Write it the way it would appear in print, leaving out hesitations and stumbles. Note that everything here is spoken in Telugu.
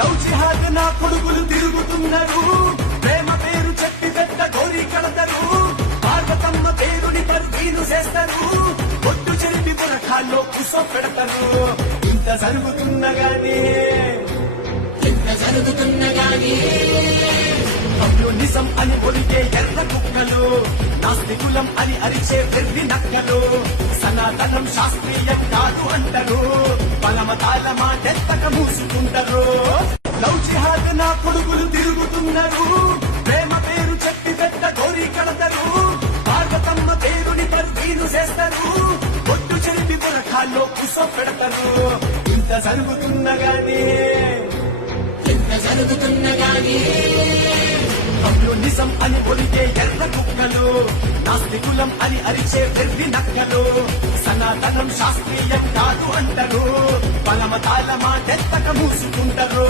లవ్ జిహాద్ నా కొడుకులు తిరుగుతున్నారు, ప్రేమ పేరు చెప్పి పెద్ద గోరి కడతారు, పార్వతమ్మ పేరుని పరుగీను చేస్తారు, ఒట్టు చెరిపి బురఖాల్లో కుసో పెడతారు. ఇంత జరుగుతున్నగానే నిజం అని ఒలిగే ఎర్ర కుక్కలు, నాస్తికులం అని అరిచే వెర్రి నక్కలు, సనాతనం శాస్త్రీయం కాదు అంటారు, బలమతాల మాటెత్తక మూసుకుంటారు. లవ్ జిహాద్ నా కొడుకులు తిరుగుతున్నారు, ప్రేమ పేరు చెప్పి పెద్ద గోరి కడతారు, పార్వతమ్మ పేరుని పరుగీను చేస్తారు, ఒట్టు చెరిపి బురఖాల్లో కుసో పెడతారు. ఇంత జరుగుతున్నగానే నిజం అని ఒలిగే ఎర్ర కుక్కలు, నాస్తికులం అని అరిచే వెర్రి నక్కలు, సనాతనం శాస్త్రీయం కాదు అంటారు, బలమతాల మాటెత్తక మూసుకుంటారు.